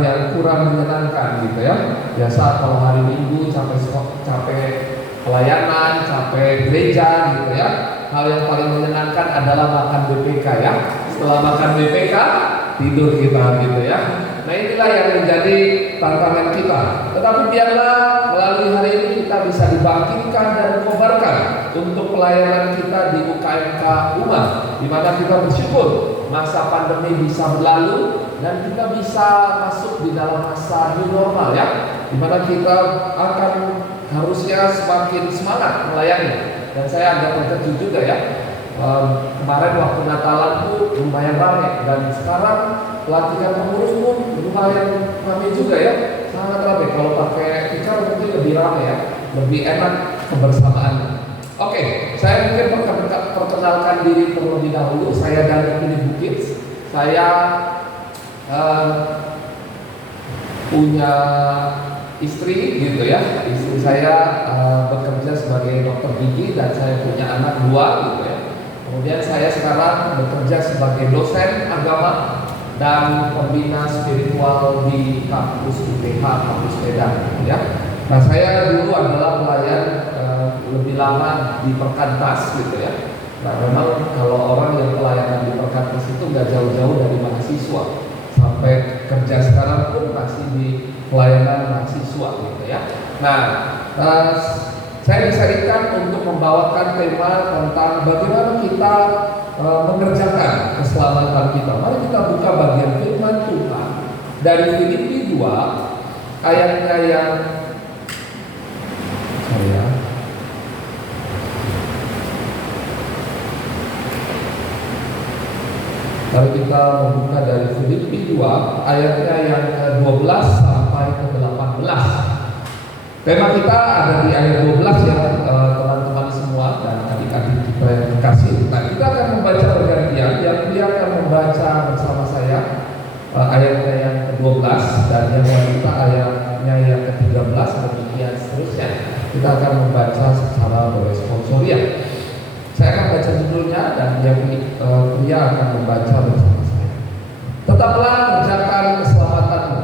yang kurang menyenangkan gitu ya. Biasa kalau hari Minggu capek pelayanan, capek gereja gitu ya. Hal yang paling menyenangkan adalah makan BPK ya. Setelah makan BPK tidur kita gitu ya. Nah inilah yang menjadi tantangan kita. Tetapi biarlah melalui hari ini kita bisa dibangkitkan dan dikobarkan untuk pelayanan kita di UKMK Umat, di mana kita bersyukur masa pandemi bisa berlalu dan kita bisa masuk di dalam masa new normal ya, di mana kita akan harusnya semakin semangat melayani. Dan saya agak terkejut juga ya, kemarin waktu Natalan itu lumayan ramai, dan sekarang pelatihan pengurus pun lumayan ramai juga ya, sangat ramai. Kalau pakai tikar mungkin lebih ramai ya, lebih enak kebersamaannya. Oke, saya mungkin perkenalkan diri terlebih dahulu. Saya dari Philip Bukit. Saya punya istri gitu ya. Istri saya bekerja sebagai dokter gigi dan saya punya anak 2 gitu ya. Kemudian saya sekarang bekerja sebagai dosen agama dan pembina spiritual di kampus UPH, kampus Medan gitu ya. Nah saya dulu adalah pelayan lebih lama di Perkantas gitu ya. Nah memang kalau orang yang pelayanan di Perkantas itu nggak jauh-jauh dari mahasiswa, sampai kerja sekarang pun masih di pelayanan mahasiswa gitu ya. Nah saya disediakan untuk membawakan tema tentang bagaimana kita mengerjakan keselamatan kita. Mari kita buka bagian firman Tuhan dari Filipi 2 ayatnya yang Lalu kita membuka dari Filipi 2 ayatnya yang ke-12 sampai ke-18. Tema kita ada di ayat 12 ya teman-teman semua dan adik-adik kita yang terkasih. Nah kita akan membaca bergantian. Yang dia akan membaca bersama saya ayatnya yang ke-12 dan yang wanita ayatnya yang ke-13, demikian seterusnya. Kita akan membaca secara beresponsorial. Saya akan baca judulnya dan yang pria akan membaca bersama saya. Tetaplah kerjakan keselamatanmu,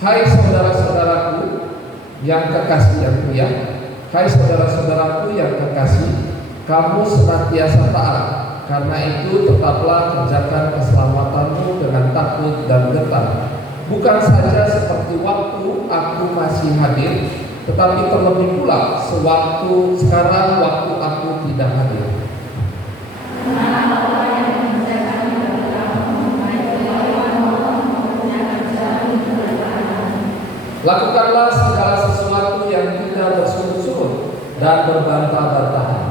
hai saudara-saudaraku yang kekasih yang pria. Hai saudara-saudaraku yang kekasih, kamu senantiasa taat. Karena itu tetaplah kerjakan keselamatanmu dengan takut dan gentar. Bukan saja seperti waktu aku masih hadir, tetapi terlebih pula sekarang waktu aku tidak hadir. Lakukanlah segala sesuatu yang tidak bersungut-sungut dan berbantah-bantahan.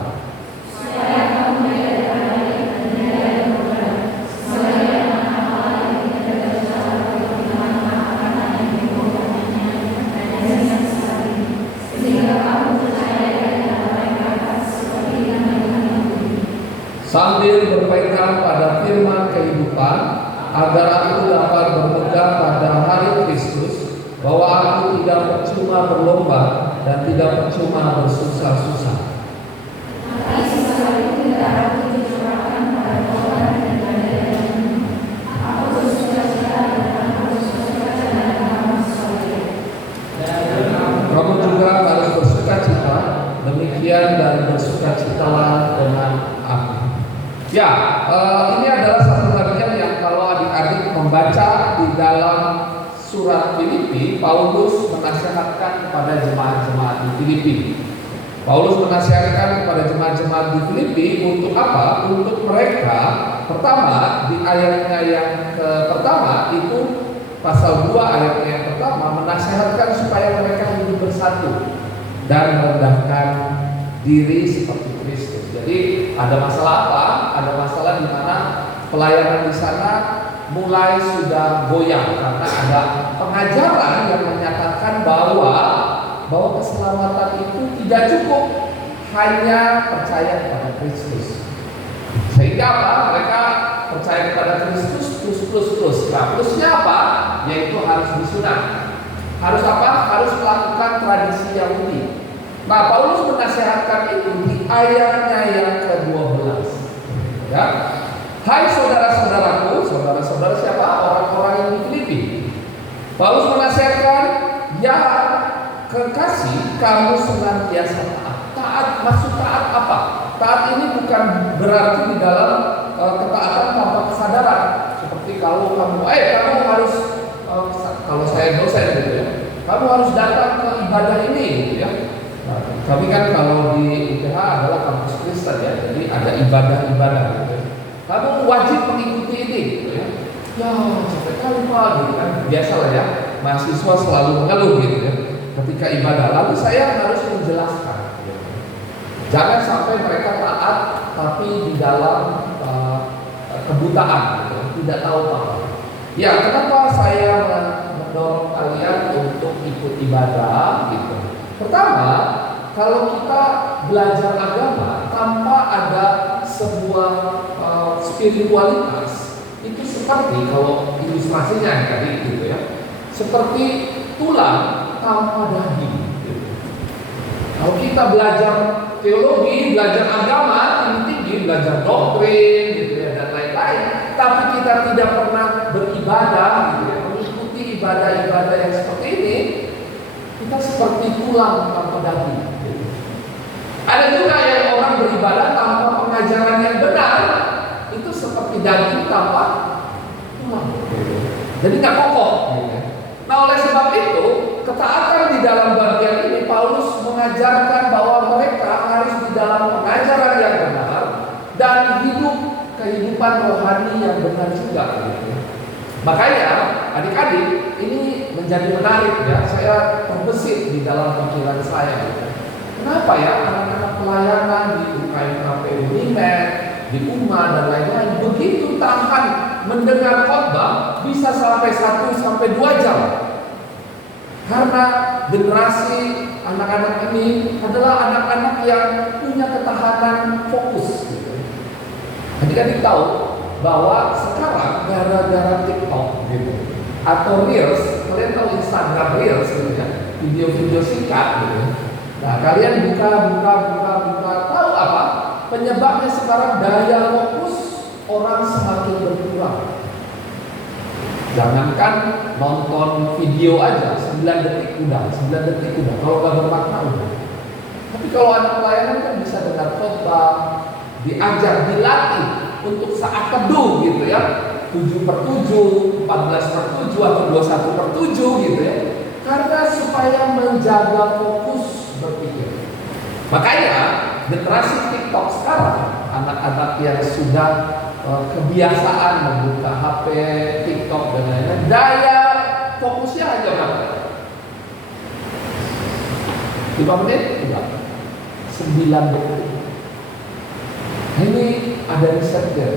Sambil berpegang pada firman kehidupan, agar aku dapat berpegang pada hari Kristus, bahwa aku tidak percuma berlomba dan tidak percuma bersusah-susah. Kamu juga harus bersuka-cita, demikian dan bersukacitalah dengan aku. Ya, ini adalah satu bagian yang kalau adik-adik membaca di dalam surat Filipi, Paulus menasihatkan kepada jemaat-jemaat di Filipi. Paulus menasihatkan kepada jemaat-jemaat di Filipi untuk apa? Untuk mereka, pertama di ayatnya yang pertama itu pasal 2 ayatnya yang pertama menasihatkan supaya mereka hidup bersatu dan merendahkan diri seperti Kristus. Jadi ada masalah apa? Ada masalah di mana pelayanan di sana mulai sudah goyang karena ada pengajaran yang menyatakan bahwa keselamatan itu tidak cukup hanya percaya kepada Kristus. Sehingga apa? Mereka percaya kepada Kristus plus. Nah, plusnya apa? Yaitu harus disunat. Harus apa? Harus melakukan tradisi Yahudi. Nah, Paulus menasihatkan itu di ayatnya yang ke-12. Ya. Hai saudara-saudaraku, saudara-saudara siapa? Orang-orang yang di Filipi. Paulus menasihatkan, ya kekasih, kamu senantiasa taat. Taat, maksud taat apa? Taat ini bukan berarti di dalam ketaatan tanpa kesadaran. Seperti kalau kamu harus kalau saya dosen gitu ya, kamu harus datang ke ibadah ini gitu ya. Nah, kami kan kalau di UPH adalah kampus Kristen ya, jadi ada ibadah-ibadah gitu ya. Kamu wajib mengikuti ini gitu ya. Ya capek kali Pak gitu kan, biasalah ya, mahasiswa selalu mengeluh gitu ya ketika ibadah. Lalu saya harus menjelaskan gitu. Jangan sampai mereka taat tapi di dalam kebutaan gitu, tidak tahu apa. Ya kenapa saya mendorong kalian untuk ikut ibadah gitu. Pertama, kalau kita belajar agama tanpa ada sebuah spiritualitas, itu seperti kalau ilustrasinya tadi gitu ya, seperti tulang tanpa daging gitu. Kalau kita belajar teologi, belajar agama tinggi-tinggi, belajar doktrin gitu ya dan lain-lain, tapi kita tidak pernah beribadah gitu ya, mengikuti ibadah-ibadah yang seperti ini, kita seperti tulang tanpa daging gitu. Ada juga yang orang beribadah tanpa pengajaran yang benar, itu seperti daging tanpa tulang gitu. Jadi nggak kokoh gitu. Nah oleh sebab itu, ketaatan di dalam bagian ini Paulus mengajarkan bahwa mereka harus di dalam pengajaran yang benar dan hidup kehidupan rohani yang benar juga gitu. Makanya adik-adik ini menjadi menarik ya, saya terbesit di dalam pikiran saya gitu. Kenapa ya anak-anak pelayanan di UKM Unimed, di UMA dan lain-lain begitu tahan mendengar khotbah bisa sampai 1 sampai 2 jam? Karena generasi anak-anak ini adalah anak-anak yang punya ketahanan fokus gitu. Adik-adik tahu bahwa sekarang gara-gara TikTok gitu atau Reels, kalian tahu Instagram Reels gitu ya, video-video singkat gitu. Nah kalian buka, tahu apa? Penyebabnya sekarang daya fokus orang semakin berkurang. Jangankan nonton video aja, 9 detik udah. Kalau gak bermakna udah. Tapi kalau anak pelayanan kan bisa dengar khotbah, diajar, dilatih untuk saat teduh gitu ya, 7/7, 14/7 atau 21/7 gitu ya. Karena supaya menjaga fokus berpikir. Makanya generasi TikTok sekarang, anak-anak yang sudah kebiasaan membuka HP, TikTok dan lain-lain, daya fokusnya hanya berapa? 5 menit? Enggak. 9 detik. Ini ada risetnya.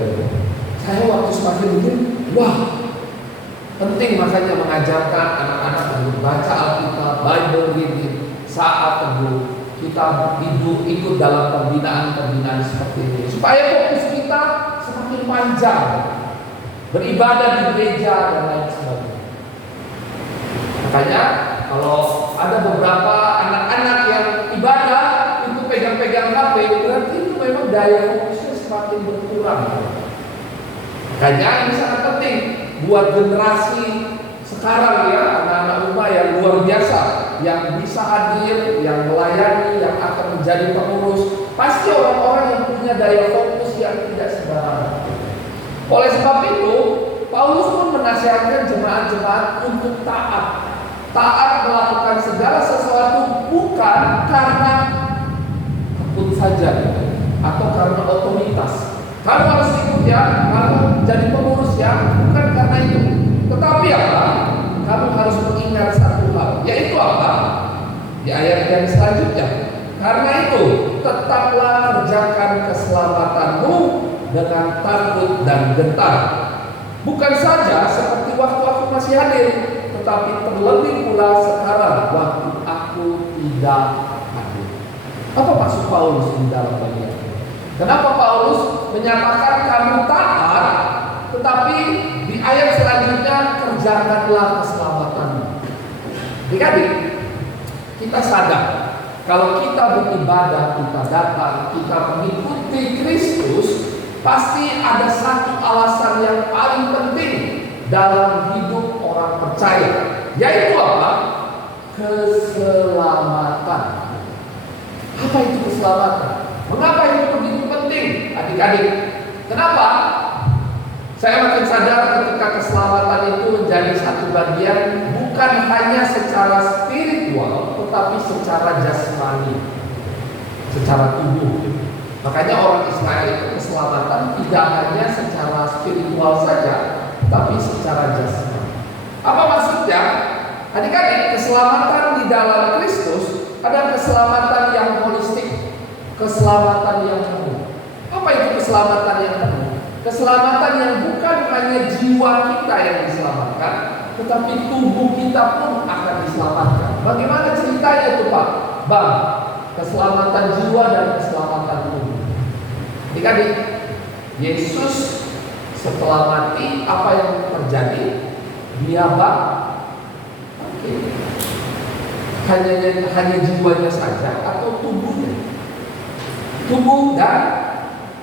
Saya waktu semakin begini, wah penting makanya mengajarkan anak-anak untuk baca Alkitab, Bible reading, saat teduh. Kita ikut dalam pembinaan seperti ini supaya fokus kita semakin panjang, beribadah di gereja dan lain sebagainya. Makanya kalau ada beberapa anak-anak yang ibadah itu pegang-pegang HP, berarti itu memang daya fokusnya semakin berkurang. Makanya ini sangat penting buat generasi sekarang ya, anak-anak rumah yang luar biasa, yang bisa hadir, yang melayani, yang akan menjadi pengurus, pasti orang-orang yang punya daya fokus yang tidak sembarangan. Oleh sebab itu, Paulus pun menasihatkan jemaat-jemaat untuk taat. Taat melakukan segala sesuatu bukan karena takut saja atau karena otoritas. Kamu harus ikut ya, kamu jadi pengurus ya, bukan karena itu. Tetapi apa? Kamu harus mengingat satu hal, yaitu apa? Di ayat yang selanjutnya. Karena itu, tetaplah kerjakan keselamatanmu dengan takut dan gentar. Bukan saja seperti waktu aku masih hadir, tetapi terlebih pula sekarang waktu aku tidak hadir. Apa maksud Paulus di dalam bagian ini? Kenapa Paulus menyatakan kamu taat, tetapi di ayat selanjutnya kerjakanlah keselamatanmu? Adik-adik, kita sadar kalau kita beribadah, kita datang, kita mengikuti Kristus, pasti ada satu alasan yang paling penting dalam hidup orang percaya, yaitu apa? Keselamatan. Apa itu keselamatan? Mengapa itu begitu penting, adik-adik? Kenapa? Saya makin sadar ketika keselamatan itu menjadi satu bagian bukan hanya secara spiritual, tetapi secara jasmani, secara tubuh. Makanya orang Israel itu keselamatan tidak hanya secara spiritual saja, tapi secara jasmani. Apa maksudnya? Adik-adik, keselamatan di dalam Kristus ada keselamatan yang holistik, keselamatan yang penuh. Apa itu keselamatan yang penuh? Keselamatan yang bukan hanya jiwa kita yang diselamatkan, tetapi tubuh kita pun akan diselamatkan. Bagaimana ceritanya itu Pak? Bang, keselamatan jiwa dan keselamatan tubuh. Adik-adik, Yesus setelah mati apa yang terjadi? Dia hanya jiwanya saja atau tubuhnya? Tubuh dan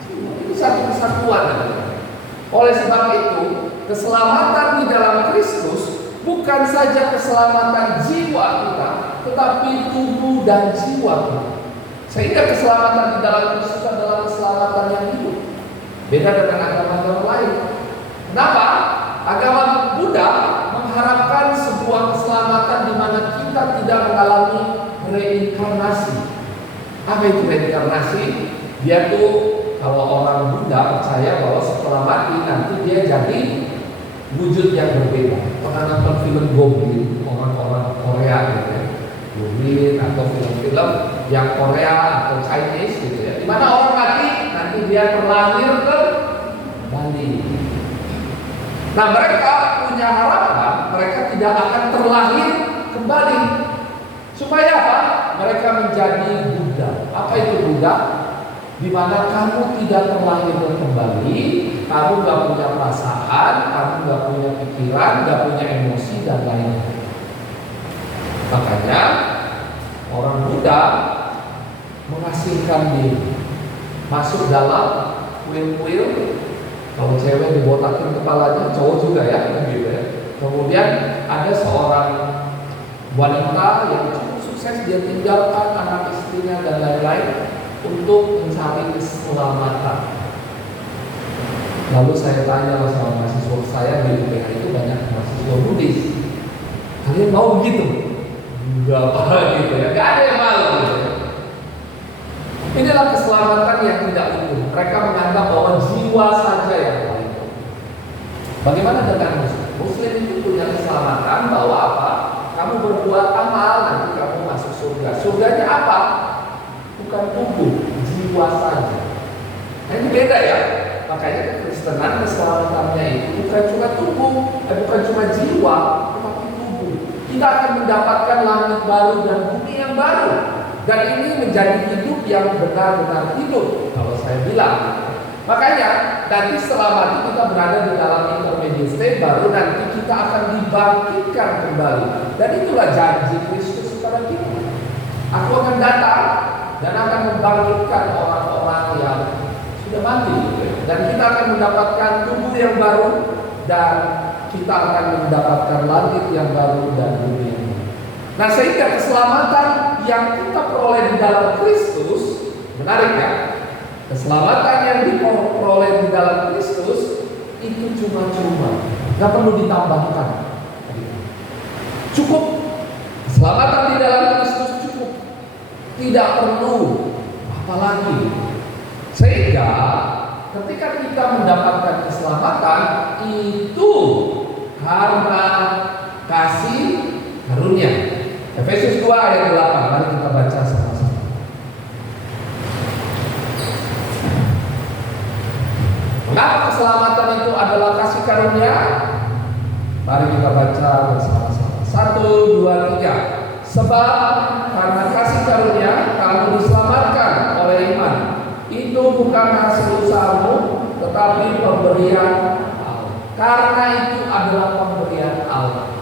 jiwa itu satu kesatuan. Oleh sebab itu, keselamatan di dalam Kristus bukan saja keselamatan jiwa kita, tetapi tubuh dan jiwa kita. Sehingga keselamatan di dalam Kristus adalah keselamatan yang hidup. Beda dengan agama-agama lain. Kenapa? Agama Buddha mengharapkan sebuah keselamatan di mana kita tidak mengalami reinkarnasi. Apa itu reinkarnasi? Dia tuh, kalau orang Buddha percaya bahwa setelah mati nanti dia jadi wujud yang berbeda. Pernah nonton film Goblin, orang-orang Korea gitu ya, Goblin atau film-film yang Korea atau Chinese gitu ya, dimana orang mati nanti dia terlahir ke Bali. Nah, mereka punya harapan mereka tidak akan terlahir kembali. Supaya apa? Mereka menjadi Buddha. Apa itu Buddha? Di mana kamu tidak terlahir kembali, kamu gak punya perasaan, kamu gak punya pikiran, gak punya emosi dan lain-lain. Makanya orang Buddha mengasingkan diri, masuk dalam kuil-kuil. Kalau cewek dibotakin kepalanya, cowok juga ya, gitu ya. Kemudian ada seorang wanita yang cukup sukses, dia tinggalkan anak istrinya dan lain-lain untuk mencari keselamatan. Lalu saya tanya sama mahasiswa saya di UPH itu banyak mahasiswa Buddhis. Kalian mau begitu? Enggak apa gitu ya, enggak ada yang mau gitu. Inilah keselamatan yang tidak utuh. Mereka menganggap bahwa jiwa saja yang paling utuh. Bagaimana dengan Muslim? Muslim itu punya keselamatan bahwa apa? Kamu berbuat amal, nanti kamu masuk surga. Surganya apa? Bukan tubuh, jiwa saja. Nah, ini beda ya. Makanya kekristenan keselamatannya itu bukan cuma tubuh, bukan cuma jiwa, tetapi tubuh. Kita akan mendapatkan langit baru dan bumi yang baru. Dan ini menjadi hidup yang benar-benar hidup, kalau saya bilang. Makanya nanti setelah mati kita berada di dalam intermediate state, baru nanti kita akan dibangkitkan kembali. Dan itulah janji Kristus kepada kita. Aku akan datang dan akan membangkitkan orang-orang yang sudah mati. Dan kita akan mendapatkan tubuh yang baru, dan kita akan mendapatkan langit yang baru dan bumi yang baru. Nah, sehingga keselamatan yang kita peroleh di dalam Kristus, menarik ya, keselamatan yang diperoleh di dalam Kristus itu cuma-cuma, gak perlu ditambahkan. Cukup, keselamatan di dalam Kristus cukup, tidak perlu apalagi. Sehingga ketika kita mendapatkan keselamatan itu karena kasih karunia. Efesus 2 ayat 8, mari kita baca sama-sama. Mengapa keselamatan itu adalah kasih karunia? Mari kita baca bersama-sama. 1, 2, 3. Sebab karena kasih karunia kamu diselamatkan oleh iman. Itu bukan hasil usahamu, tetapi pemberian Allah. Karena itu adalah pemberian Allah.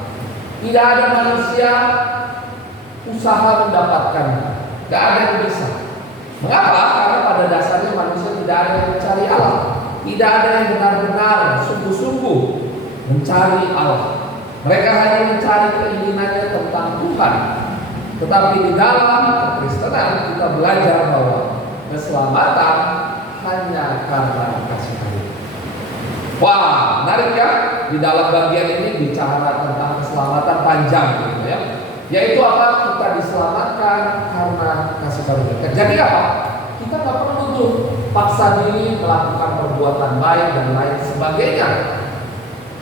Tidak ada manusia usaha mendapatkan, gak ada yang bisa. Mengapa? Karena pada dasarnya manusia tidak ada yang mencari Allah, tidak ada yang benar-benar sungguh-sungguh mencari Allah. Mereka hanya mencari keinginannya tentang Tuhan. Tetapi di dalam kekristenan kita belajar bahwa keselamatan hanya karena kasih karunia. Wah, menarik ya. Di dalam bagian ini bicara tentang keselamatan panjang gitu ya. Yaitu apa? Kita diselamatkan karena kasih karunia. Jadi apa? Kita nggak perlu tuh paksa diri melakukan perbuatan baik dan lain sebagainya.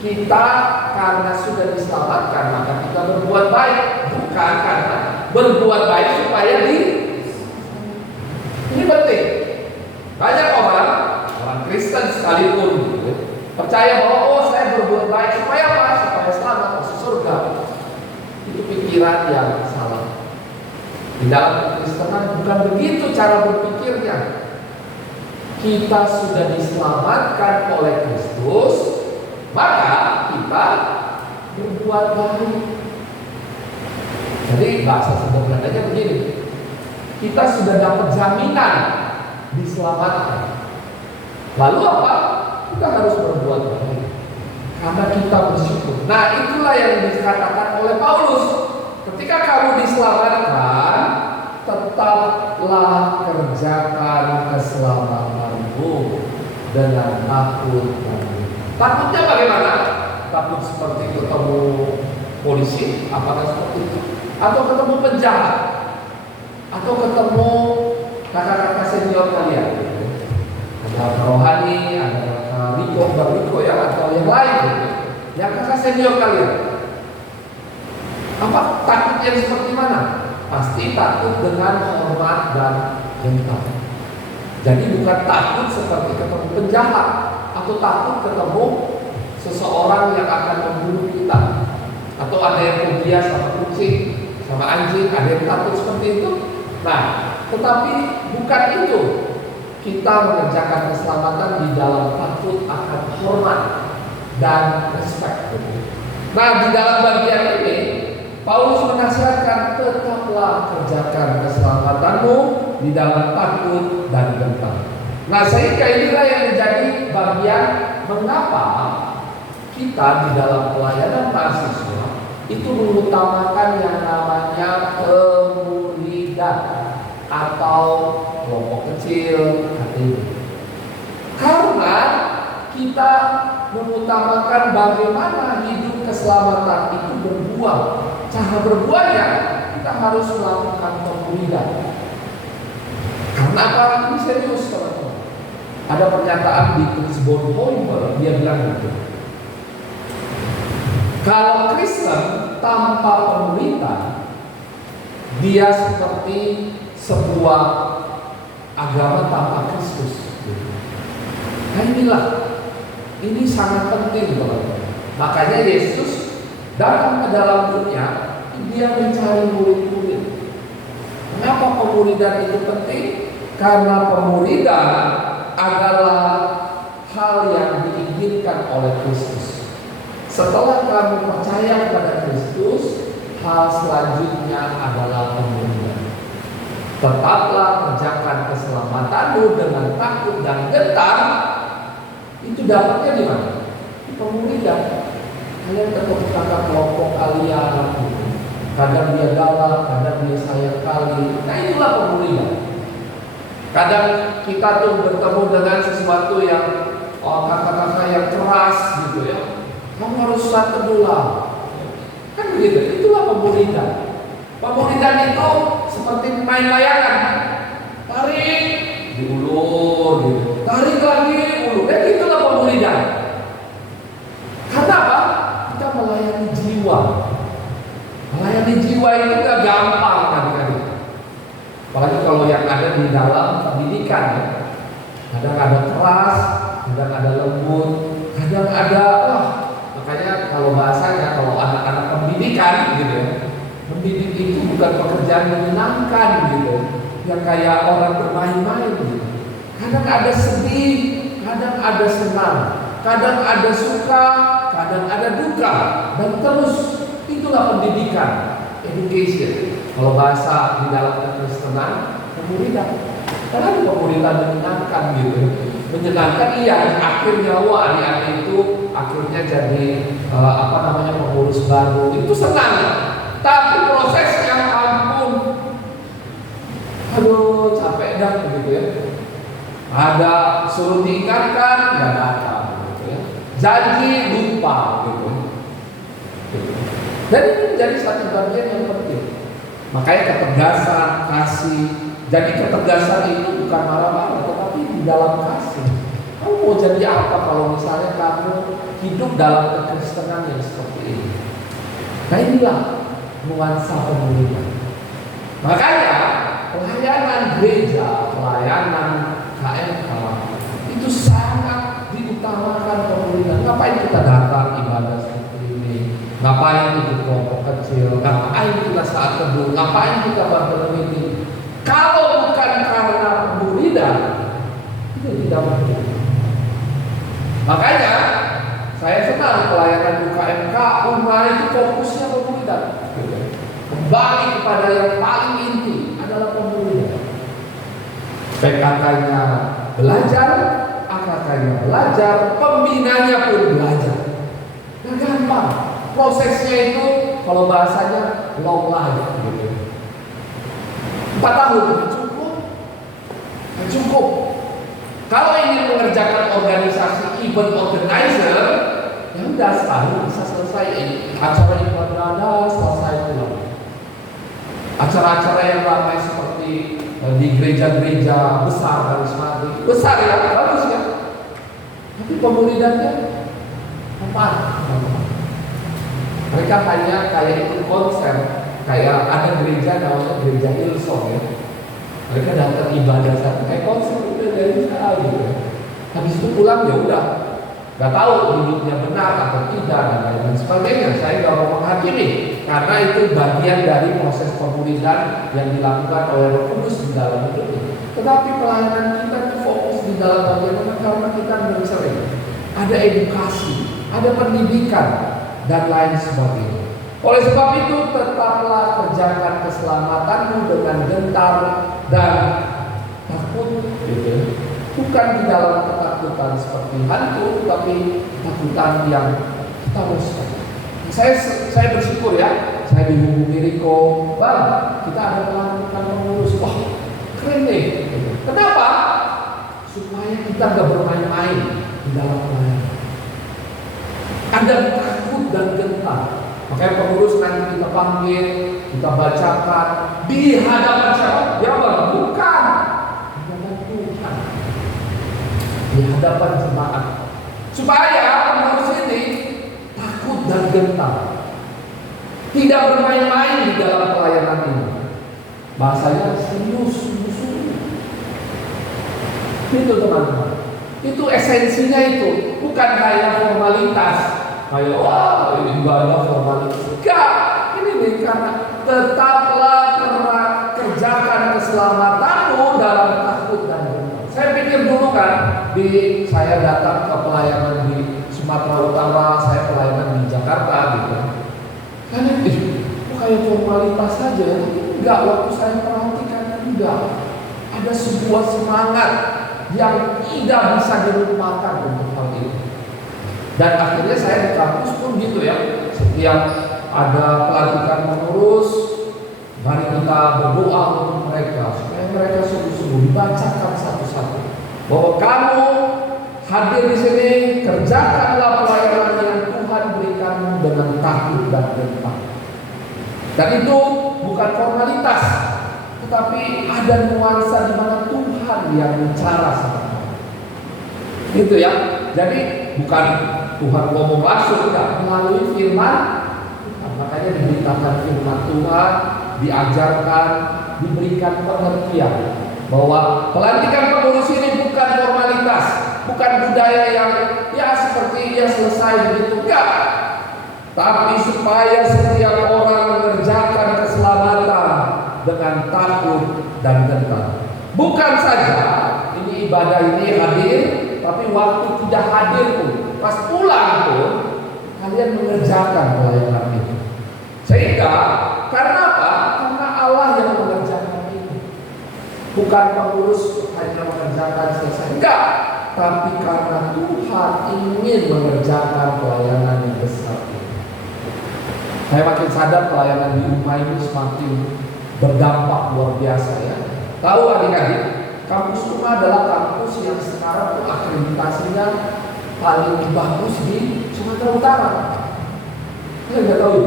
Kita karena sudah diselamatkan maka kita berbuat baik, bukan karena berbuat baik supaya ini penting. Banyak orang Kristen sekalipun gitu, percaya bahwa oh saya berbuat baik supaya apa? Supaya selamat masuk surga. Itu pikiran yang salah. Di dalam kekristenan bukan begitu cara berpikirnya. Kita sudah diselamatkan oleh Kristus, maka kita berbuat baik. Jadi bahasa sederhananya begini, kita sudah dapat jaminan diselamatkan. Lalu apa? Kita harus berbuat baik karena kita bersyukur. Nah, itulah yang dikatakan oleh Paulus. Ketika kamu diselamatkan, tetaplah kerjakan keselamatanmu dengan takut dan takutnya bagaimana? Takut seperti ketemu polisi, apakah seperti itu? Atau ketemu penjahat? Atau ketemu kakak-kakak senior kalian? Ada rohani, ada Riko ya, atau yang lain gitu. Yang kakak senior kalian. Apa takut yang seperti mana? Pasti takut dengan hormat dan gentar. Jadi bukan takut seperti ketemu penjahat atau takut ketemu seseorang yang akan membunuh kita, atau ada yang fobia sama kucing, sama anjing, ada yang takut seperti itu. Nah, tetapi bukan itu. Kita mengerjakan keselamatan di dalam takut akan hormat dan respect. Nah, di dalam bagian ini Paulus menasihatkan tetaplah kerjakan keselamatanmu di dalam takut dan gentar. Nah, sehingga inilah yang menjadi bagian mengapa kita di dalam pelayanan mahasiswa itu mengutamakan yang namanya kemuridan atau kelompok kecil, karena kita mengutamakan bagaimana hidup keselamatan itu berbuah. Cara berbuahnya kita harus melakukan pemuridan. Karena apa? Ini serius teman-teman. Ada pernyataan di Fritz Bonhoeffer, dia bilang gitu. Kalau Kristen tanpa pemuridan, dia seperti sebuah agama tanpa Kristus. Nah inilah, ini sangat penting teman-teman. Makanya Yesus datang ke dalam dunia, dia mencari murid-murid. Kenapa pemuridan itu penting? Karena pemuridan adalah hal yang diinginkan oleh Kristus. Setelah kamu percaya kepada Kristus, hal selanjutnya adalah pemuridan. Tetaplah kerjakan keselamatanmu dengan takut dan gentar. Itu dapatnya di mana? Di pemuridan. Kalian ketemu kakak kelompok kalian, kadang dia galak, kadang dia sayang kali. Nah itulah pemuridan. Kadang kita tuh bertemu dengan sesuatu yang kata-kata yang keras gitu ya. Kamu harus satu dulu. Kan begitu. Itulah pemuridan. Pemuridan itu seperti main layangan, tarik, diulur, gitu. Tarik lagi, ulur. Dan itulah pemuridan. Karena apa? Kita melayani jiwa. Melayani jiwa itu gak gampang kadang-kadang. Apalagi kalau yang ada di dalam pendidikan ya. Kadang ada keras, kadang ada lembut, kadang ada makanya kalau bahasanya kalau anak-anak pendidikan gitu ya. Mendidik itu bukan pekerjaan menyenangkan gitu, yang kayak orang bermain-main gitu. Kadang ada sedih, kadang ada senang, kadang ada suka, kadang ada duka, dan terus itulah pendidikan, education. Kalau bahasa di dalam kekristenan, pemuridan. Karena pemuridan menyenangkan gitu. Menyenangkan iya, akhirnya wah adik-adik itu akhirnya jadi pengurus baru. Itu senang. Tapi prosesnya ampun. Aduh, capek dah gitu ya. Ada suruh diingatkan, nggak datang gitu ya. Janji lupa gitu. Dan ini menjadi satu bagian yang penting. Makanya ketegasan, kasih. Jadi ketegasan itu bukan marah-marah, tetapi di dalam kasih. Kamu mau jadi apa kalau misalnya kamu hidup dalam kekristenan yang seperti ini? Nah inilah nuansa pemuridan. Makanya pelayanan gereja, pelayanan KMK itu sangat diutamakan pemuridan. Ngapain kita datang ibadah seperti ini? Ngapain ikut kelompok kecil? Ngapain kita saat teduh? Ngapain kita bantu meeting? Kalau bukan karena pemuridan, itu tidak mungkin. Makanya saya senang pelayanan UKMK Unmar itu fokusnya pemuridan. Kembali kepada yang paling inti adalah pemuridan. PKK-nya belajar, AKK-nya belajar, pembinanya pun belajar. Nah gampang. Prosesnya itu kalau bahasanya long life gitu. 4 tahun cukup. Cukup. Kalau ingin mengerjakan organisasi event organizer, ya udah setahun bisa selesai. Acara ibadah selesai pulang. Acara-acara yang ramai seperti di gereja-gereja besar karismatik, besar ya, bagus ya. Tapi pemuridannya apa? Mereka hanya kayak ikut konser, kayak ada gereja namanya gereja Hillsong ya. Mereka datang ibadah satu kayak konser udah dari sekali gitu. Habis itu pulang ya udah, nggak tahu hidupnya benar atau tidak dan lain sebagainya. Saya nggak mau menghakimi karena itu bagian dari proses pemuridan yang dilakukan oleh Roh Kudus di dalam hidup ini. Tetapi pelayanan kita itu fokus di dalam bagaimana karena kita sering ada edukasi, ada pendidikan dan lain sebagainya. Oleh sebab itu tetaplah kerjakan keselamatanmu dengan gentar dan takut, gitu. Bukan di dalam ketakutan seperti hantu, tapi ketakutan yang kita harus. Saya bersyukur ya, saya dihubungi Riko, Bang, kita ada pelantikan pengurus. Wah, keren nih. Kenapa? Supaya kita nggak bermain-main di dalam pelayanan. Ada takut dan gentar. Makanya pengurus nanti kita panggil, kita bacakan di hadapan siapa? Ya Bang, bukan di hadapan Tuhan, di hadapan jemaat. Supaya pengurus ini takut dan gentar, tidak bermain-main di dalam pelayanan ini. Bahasanya serius. Itu teman-teman. Itu esensinya itu, bukan kayak formalitas. Kayak wah ini ibadah formalitas. Enggak, ini nih karena tetaplah kerjakan keselamatanmu dalam takut dan gentar. Saya pikir dulu kan, saya datang ke pelayanan di Sumatera Utara, saya pelayanan di Jakarta gitu. Karena kayak formalitas saja, enggak. Waktu saya perhatikan enggak, ada sebuah semangat yang tidak bisa dilupakan untuk hal ini. Dan akhirnya saya di kampus pun gitu ya. Setiap ada pelantikan pengurus, mari kita berdoa untuk mereka supaya mereka sungguh-sungguh dibacakan satu-satu bahwa kamu hadir di sini, kerjakanlah pelayanan yang Tuhan berikanmu dengan takut dan gentar. Dan itu bukan formalitas, tetapi ada nuansa di mana Tuhan yang bicara sama kamu. Gitu ya. Jadi bukan Tuhan ngomong langsung, enggak, melalui firman Tuhan. Makanya diberitakan firman Tuhan, diajarkan, diberikan pengertian bahwa pelantikan pengurus ini bukan formalitas, bukan budaya yang ya seperti ya selesai begitu, enggak. Tapi supaya setiap orang mengerjakan keselamatan dengan takut dan gentar. Bukan saja ini ibadah ini hadir, tapi waktu tidak hadir pun, pas pulang pun kalian mengerjakan pelayanan itu. Sehingga karena apa? Karena Allah yang mengerjakan itu. Bukan bukan pengurus hanya mengerjakan selesai, enggak, tapi karena Tuhan ingin mengerjakan pelayanan yang besar ini. Saya makin sadar pelayanan di rumah ini semakin berdampak luar biasa ya. Tahu adik-adik, kampus rumah adalah kampus yang sekarang tuh akreditasinya paling bagus di Sumatera Utara. Saya nggak tahu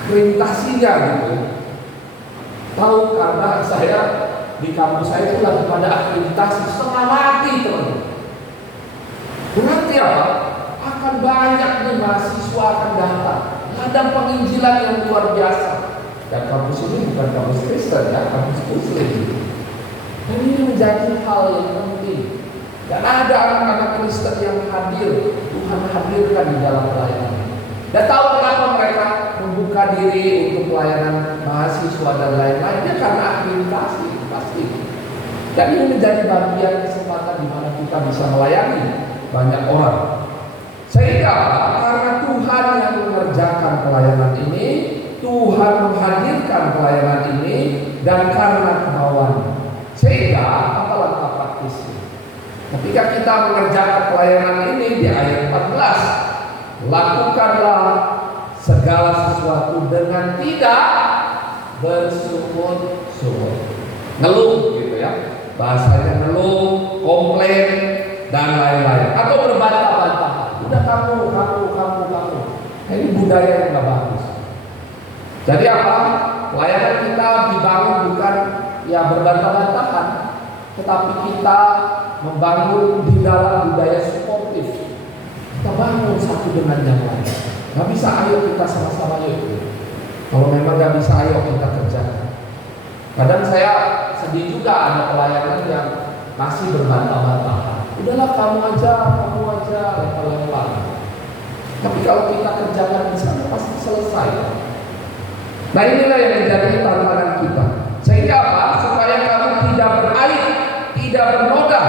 akreditasinya gitu. Tahu karena saya di kampus saya itu lagi pada akreditasi setengah mati teman-teman. Berarti apa? Akan banyak nih mahasiswa akan datang. Ada penginjilan yang luar biasa. Dan kampus ini bukan kampus Kristen ya, kampus Muslim. Dan ini menjadi hal yang penting. Dan ada anak-anak Kristen yang hadir, Tuhan hadirkan di dalam pelayanan. Dan tahu kenapa mereka membuka diri untuk pelayanan mahasiswa dan lain-lainnya? Karena akreditasi pasti. Dan ini menjadi bagian kesempatan di mana kita bisa melayani banyak orang. Sehingga karena Tuhan yang mengerjakan pelayanan ini, Tuhan menghadirkan pelayanan ini, dan karena kemauan. Sehingga apa langkah praktisnya? Ketika kita mengerjakan pelayanan ini di ayat 14, lakukanlah segala sesuatu dengan tidak bersungut-sungut. Ngeluh gitu ya, bahasanya ngeluh, komplain dan lain-lain, atau berbantah-bantahan. Udah kamu. Nah, ini budaya yang gak bagus. Jadi apa? Pelayanan kita dibangun bukan ya berbantah-bantahan, tetapi kita membangun di dalam budaya suportif. Kita bangun satu dengan yang lain. Gak bisa ayo kita sama-sama yuk. Kalau memang gak bisa ayo kita kerjakan. Kadang saya sedih juga ada pelayanan yang masih berbantah-bantahan. Udahlah kamu aja lempar-lempar. Tapi kalau kita kerjakan di sana pasti selesai. Nah inilah yang menjadi tantangan kita. Sehingga apa? Supaya kamu tidak beraib, tidak bernoda,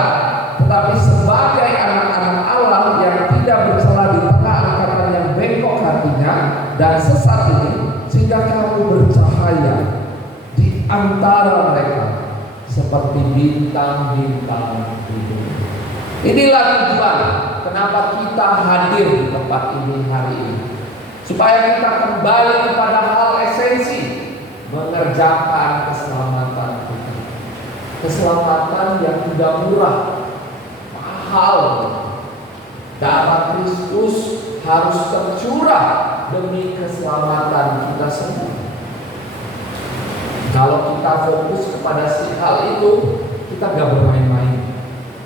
tetapi sebagai anak-anak Allah yang tidak bercela di tengah angkatan yang bengkok hatinya dan sesat ini, sehingga kamu bercahaya di antara mereka seperti bintang-bintang hidup. Inilah tujuan kenapa kita hadir di tempat ini hari ini, supaya kita kembali kepada hal esensi, mengerjakan keselamatan kita. Keselamatan yang tidak murah, mahal. Darah Kristus harus tercurah demi keselamatan kita semua. Kalau kita fokus kepada hal itu, kita gak bermain-main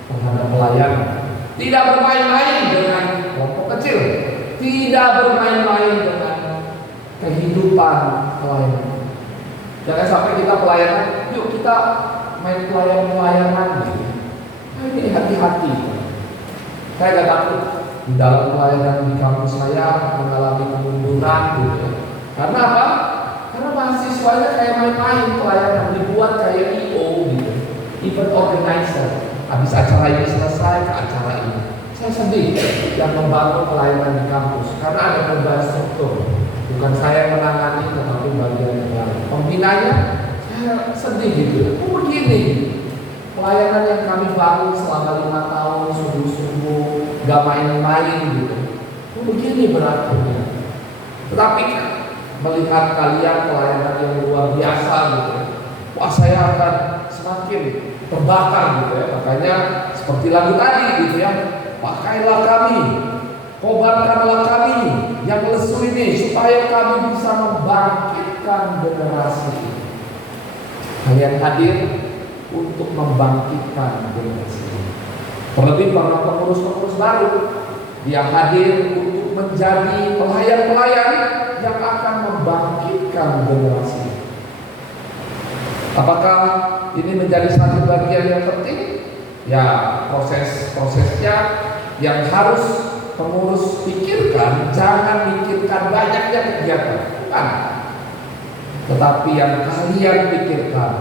terhadap pelayanan. Tidak bermain-main dengan kelompok kecil, tidak bermain-main dengan kehidupan pelayanan. Jangan sampai kita pelayanan, yuk kita main pelayanan gitu. Nah, ini hati-hati. Saya gak takut di dalam pelayanan di kampus saya mengalami kemunduran gitu. Karena apa? Karena mahasiswanya kayak main-main pelayanan, dibuat kayak IO gitu, event organizer. Habis acara ini selesai ke acara ini. Saya sedih yang membangun pelayanan di kampus karena ada perubahan struktur. Bukan saya yang menangani, tetapi bagian yang lain. Pembinanya saya sedih gitu. Oh begini, pelayanan yang kami bangun selama 5 tahun sungguh-sungguh, gak main-main gitu. Oh begini beratnya. Tetapi melihat kalian pelayanan yang luar biasa gitu, wah saya akan semakin terbakar gitu ya. Makanya seperti lagu tadi gitu ya, pakailah kami, kobarkanlah kami yang lesu ini, supaya kami bisa membangkitkan generasi ini. Kalian hadir untuk membangkitkan generasi ini. Terlebih para pengurus-pengurus baru yang hadir untuk menjadi pelayan-pelayan yang akan membangkitkan generasi ini. Apakah ini menjadi satu bagian yang penting? Ya, prosesnya yang harus pengurus pikirkan, jangan mikirkan banyaknya kegiatan, bukan. Tetapi yang kalian pikirkan,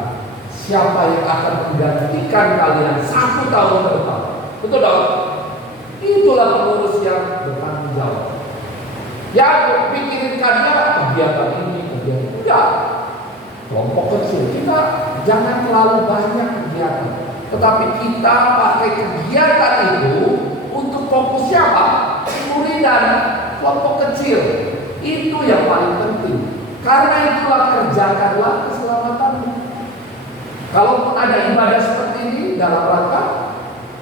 siapa yang akan menggantikan kalian 1 tahun ke depan. Betul dong? Itulah pengurus yang bertanggung jawab. Yang pikirin kalian kegiatan ini, kegiatan enggak. kelompok kecil. Kita jangan terlalu banyak kegiatan, tetapi kita pakai kegiatan itu untuk fokusnya apa? Pemuridan, kelompok kecil. Itu yang paling penting. Karena itulah kerjakanlah keselamatanmu. Kalaupun ada ibadah seperti ini dalam rangka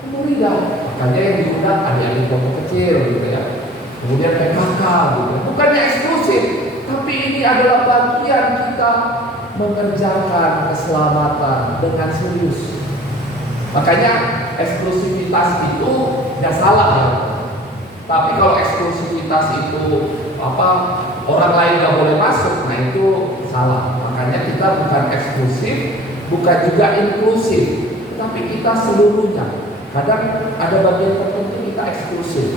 pemuridan, makanya yang diundang adik-adik kelompok kecil gitu ya. Kemudian PKK gitu. Bukannya eksklusif, tapi ini adalah bagian kita mengerjakan keselamatan dengan serius. Makanya eksklusivitas itu nggak salah ya. Tapi kalau eksklusivitas itu orang lain nggak boleh masuk, nah itu salah. Makanya kita bukan eksklusif, bukan juga inklusif, tapi kita seluruhnya. Kadang ada bagian tertentu kita eksklusif.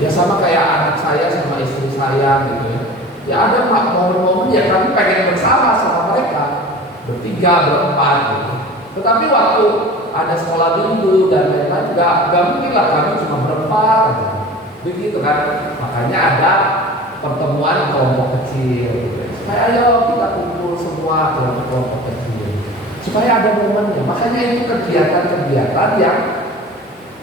Ya sama kayak anak saya sama istri saya gitu ya. Ya ada momen-momen ya kami pengen bersama sama mereka, bertiga, berempat gitu. Tetapi waktu ada sekolah minggu dan lain-lain, gak mungkin lah kami cuma berempat aja. Begitu kan. Makanya ada pertemuan kelompok kecil gitu. Supaya ayo kita kumpul semua kelompok kecil, supaya ada momennya. Makanya itu kegiatan-kegiatan yang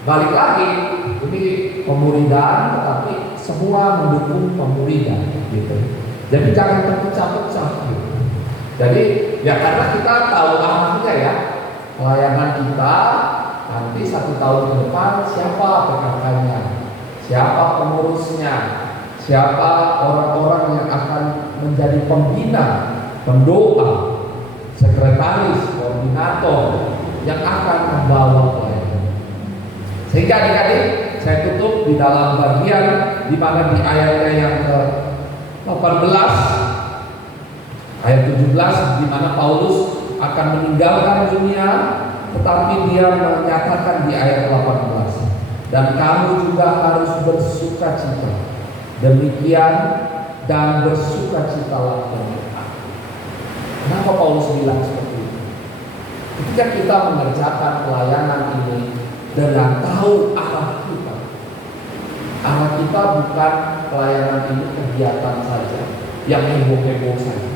balik lagi ini pemuridan, tetapi semua mendukung pemuridan gitu. Jadi jangan terpecah-pecah gitu. Jadi ya karena kita tahu arahnya ya, pelayanan kita nanti 1 tahun ke depan siapa PKK-nya, siapa pengurusnya, siapa orang-orang yang akan menjadi pembina, pendoa, sekretaris, koordinator yang akan membawa pelayanan. Sehingga adik-adik, saya tutup di dalam bagian di mana di ayatnya yang ke-18 ayat 17 di mana Paulus akan meninggalkan dunia, tetapi dia menyatakan di ayat 18, dan kamu juga harus bersukacita. Demikian dan bersukacitalah dengan aku. Kenapa Paulus bilang seperti itu? Ketika kita mengerjakan pelayanan ini dengan tahu arah kita. Arah kita bukan pelayanan ini kegiatan saja yang heboh-heboh saja,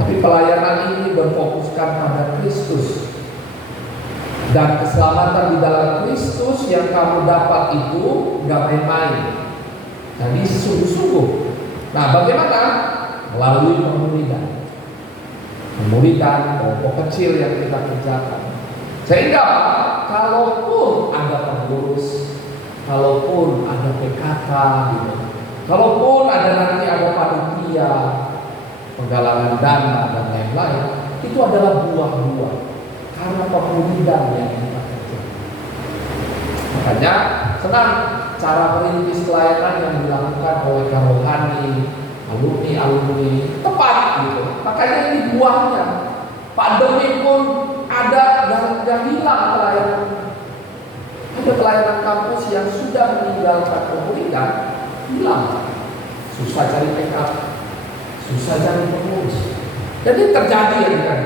tapi pelayanan ini berfokuskan pada Kristus. Dan keselamatan di dalam Kristus yang kamu dapat itu gak main-main. Jadi sungguh-sungguh. Nah bagaimana? Melalui pemuridan. Pemuridan kelompok kecil yang kita kerjakan. Sehingga kalaupun ada pengurus, kalaupun ada PKK gitu, kalaupun nanti ada panitia, penggalangan dana dan lain-lain, itu adalah buah-buah karena pemuridan yang kita kerjakan. Makanya senang cara merintis pelayanan yang dilakukan oleh Karohani, alumni tepat gitu. Makanya ini buahnya. Pandemi pun ada dan hilang pelayanan. Ada pelayanan kampus yang sudah meninggalkan pemuridan, hilang. Susah cari PKK, susah cari pengurus. Jadi terjadi ya kan.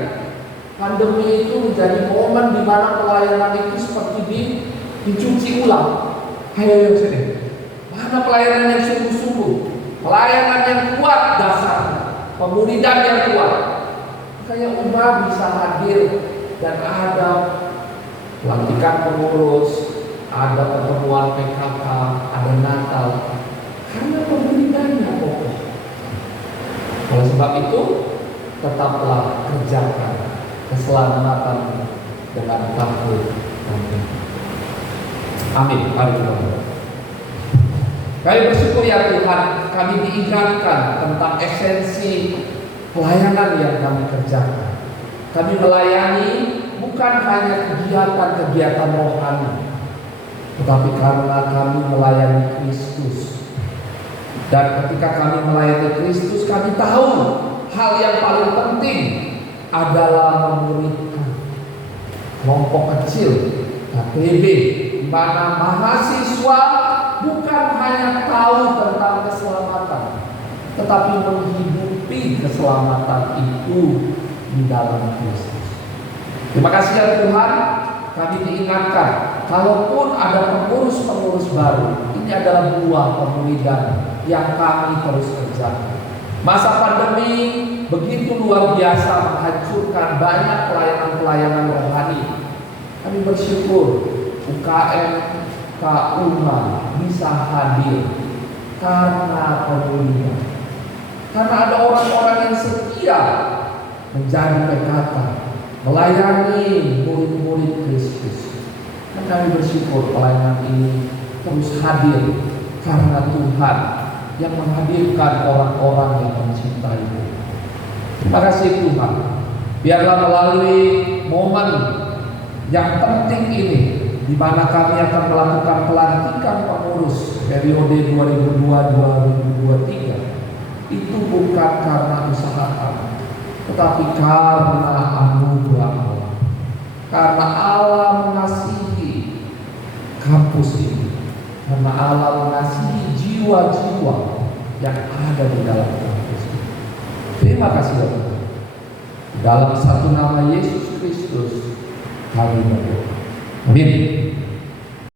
Pandemi itu menjadi momen di mana pelayanan itu seperti dicuci ulang. Ayo sini. Mana pelayanan yang sungguh-sungguh, pelayanan yang kuat dasarnya, pemuridan yang kuat. Makanya umat bisa hadir dan ada pelantikan pengurus, ada pertemuan PKK, ada Natal, karena pemuridannya pokok. Oleh sebab itu, tetaplah kerjakan keselamatan dengan takut. Amin. Mari kita berdoa. Kami bersyukur ya Tuhan, kami diingatkan tentang esensi pelayanan yang kami kerjakan. Kami melayani bukan hanya kegiatan-kegiatan rohani, tetapi karena kami melayani Kristus. Dan ketika kami melayani Kristus, kami tahu hal yang paling penting adalah memuridkan kelompok kecil, KPB, di mana mahasiswa bukan hanya tahu tentang keselamatan, tetapi menghidupi keselamatan itu di dalam Kristus. Terima kasih ya Tuhan, kami diingatkan, kalaupun ada pengurus-pengurus baru, ini adalah buah pemuridan yang kami terus kerjakan. Masa pandemi begitu luar biasa menghancurkan banyak pelayanan-pelayanan rohani. Kami bersyukur UKM Kauma bisa hadir karena pemulihan. Karena ada orang-orang yang setia menjadi PKK, melayani murid-murid Kristus. Dan kami bersyukur pelayanan ini terus hadir karena Tuhan yang menghadirkan orang-orang yang mencintai. Terima kasih Tuhan. Biarlah melalui momen yang penting ini, di mana kami akan melakukan pelantikan pengurus periode 2002-2023, itu bukan karena usaha kami, tetapi karena anugerah Allah. Karena Allah mengasihi kampus ini, karena Allah mengasihi jiwa-jiwa yang ada di dalam kampus ini. Terima kasih Tuhan. Dalam satu nama Yesus Kristus kami berdoa. Amin.